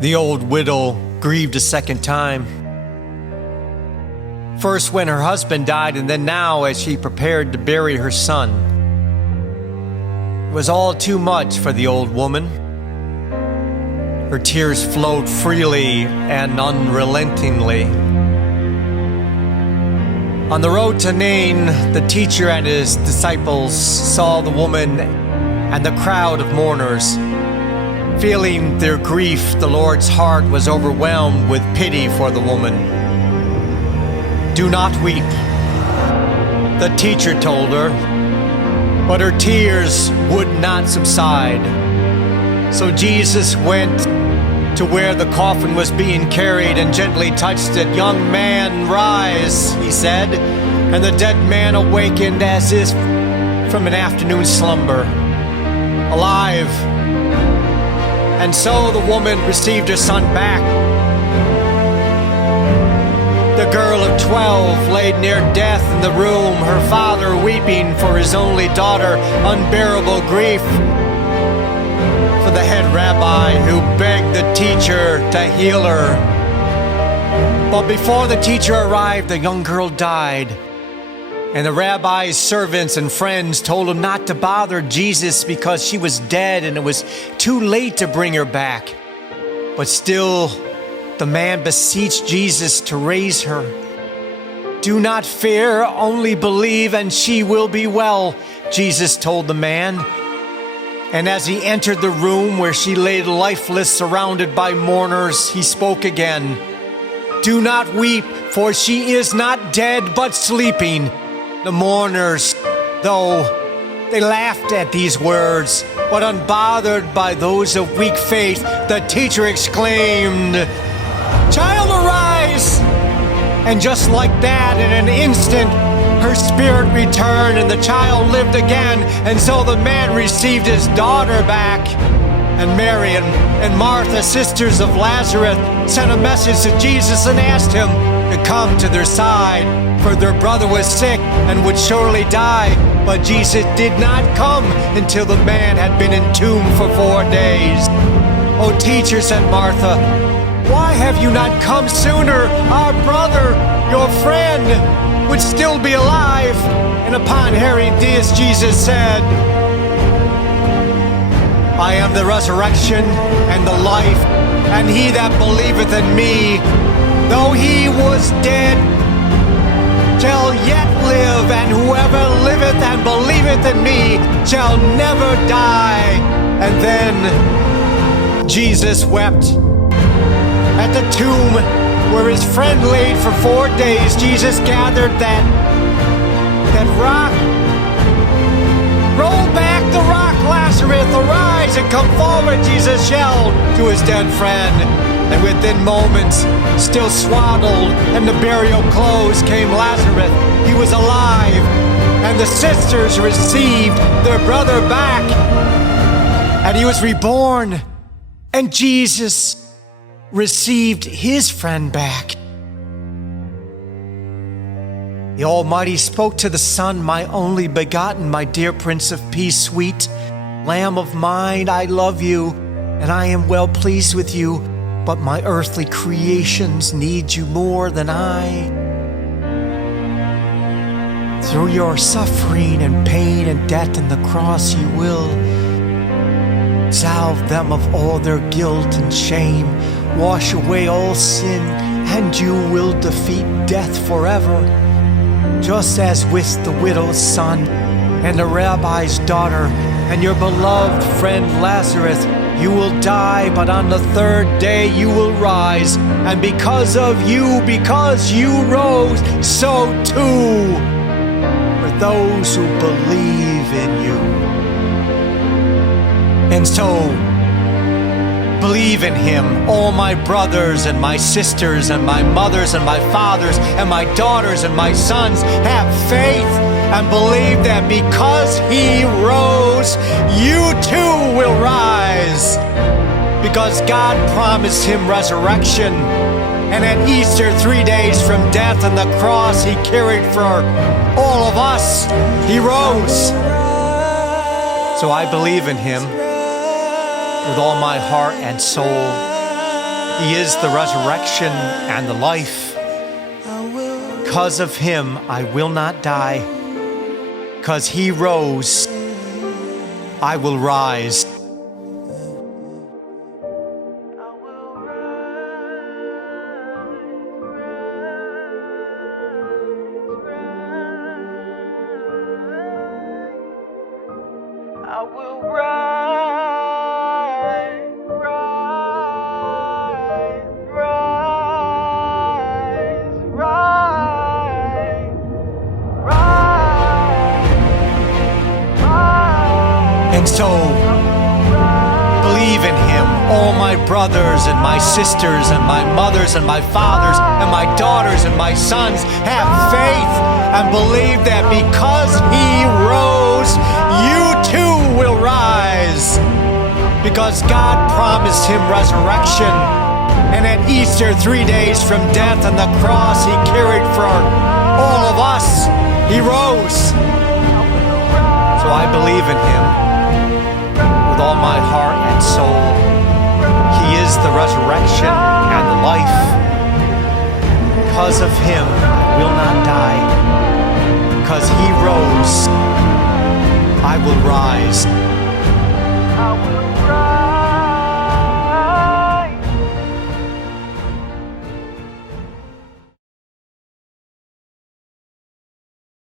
The old widow grieved a second time. First when her husband died, and then now as she prepared to bury her son. It was all too much for the old woman. Her tears flowed freely and unrelentingly. On the road to Nain, the teacher and his disciples saw the woman and the crowd of mourners. Feeling their grief, the Lord's heart was overwhelmed with pity for the woman. "Do not weep," the teacher told her, but her tears would not subside. So Jesus went to where the coffin was being carried and gently touched it. "Young man, rise," he said, and the dead man awakened as if from an afternoon slumber, alive. And so the woman received her son back. The girl of 12 laid near death in the room, her father weeping for his only daughter, unbearable grief for the head rabbi who begged the teacher to heal her. But before the teacher arrived, the young girl died. And the rabbi's servants and friends told him not to bother Jesus because she was dead and it was too late to bring her back. But still, the man beseeched Jesus to raise her. "Do not fear, only believe and she will be well," Jesus told the man. And as he entered the room where she lay lifeless, surrounded by mourners, he spoke again. "Do not weep, for she is not dead, but sleeping." The mourners, though, they laughed at these words, but unbothered by those of weak faith, the teacher exclaimed, "Child, arise!" And just like that, in an instant, her spirit returned and the child lived again. And so the man received his daughter back. And Mary and Martha, sisters of Lazarus, sent a message to Jesus and asked him to come to their side, for their brother was sick and would surely die. But Jesus did not come until the man had been entombed for 4 days. "O teacher," said Martha, "why have you not come sooner? Our brother, your friend, would still be alive." And upon hearing this, Jesus said, "I am the resurrection and the life, and he that believeth in me, though he was dead, shall yet live, and whoever liveth and believeth in me shall never die." And then Jesus wept. At the tomb where his friend laid for 4 days, Jesus gathered that rock. "Roll back the rock, Lazarus, arise and come forward," Jesus yelled to his dead friend. And within moments, still swaddled in the burial clothes, came Lazarus. He was alive, and the sisters received their brother back. And he was reborn, and Jesus received his friend back. The Almighty spoke to the Son, "My only begotten, my dear Prince of Peace, sweet Lamb of mine, I love you, and I am well pleased with you, but my earthly creations need you more than I. Through your suffering and pain and death and the cross, you will absolve them of all their guilt and shame, wash away all sin, and you will defeat death forever. Just as with the widow's son and the rabbi's daughter and your beloved friend Lazarus, you will die, but on the 3rd day you will rise. And because you rose, so too for those who believe in you." And so, believe in him, all my brothers and my sisters and my mothers and my fathers and my daughters and my sons. Have faith and believe that because he rose, you too will rise. Because God promised him resurrection. And at Easter, 3 days from death and the cross he carried for all of us, he rose. So I believe in him with all my heart and soul. He is the resurrection and the life. Because of him, I will not die. Because he rose, I will rise. I will rise, rise, rise, rise, rise. And so, believe in him, all my brothers and my sisters and my mothers and my fathers and my daughters and my sons. Have faith and believe that because he rose, you too will rise. Because God promised him resurrection, and at Easter, 3 days from death on the cross, he carried for all of us. He rose. So I believe in him with all my heart and soul. He is the resurrection and the life. Because of him, I will not die. Because he rose, I will rise. I will rise.